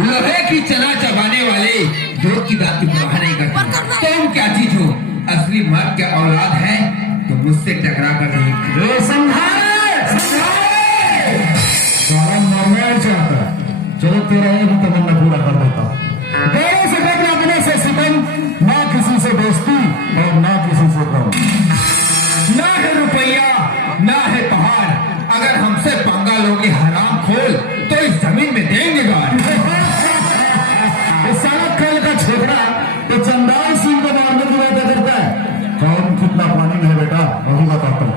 लोहे की चना चबाने वाले जोत की दात की परवाह नहीं करते। तुम क्या चीज हो? असली मर्द के औलाद है तो मुझसे टकरा कर नहीं। चलो तेरा एक तमन्ना पूरा कर देता हूँ। तेरे से लगने से सितम, ना किसी से दोस्ती और ना किसी से कम। ना है रुपया ना है पहाड़, अगर हमसे पंगा लोगे हराम खोल तो इस जमीन में देंगे गाड़। साला कल का छोकरा तो चंदाल सिंह को मारने की बात करता है। कौन कितना पानी में है बेटा वही बताता हूँ।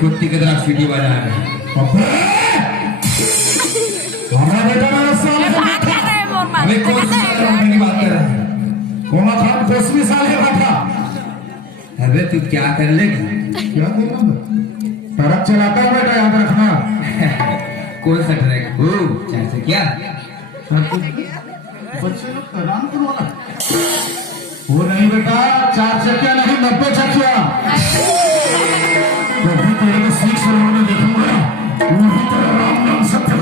कुत्ती की तरह सीटी बजा रहे हैं। अबे कौन सी सालहबाथा की बात कर रहा है? कosmi salhebhatha। अबे तू क्या कर लेगा? क्या करूँगा? ट्रक चलाता है बेटा, याद रखना। कौन सा ट्रक? ओ चार चकिया? बच्चे लोग रामपुर वाला वो नहीं बेटा, 4 चकिया नहीं 90 चकिया। कभी तेरे को सीख सुनने देखूंगा वही तेरा राम नाम सत्य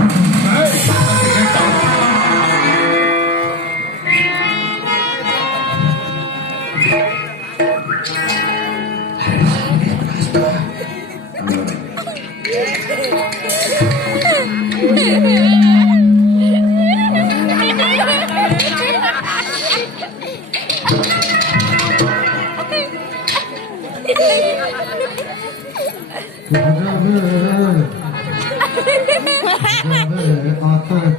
आता है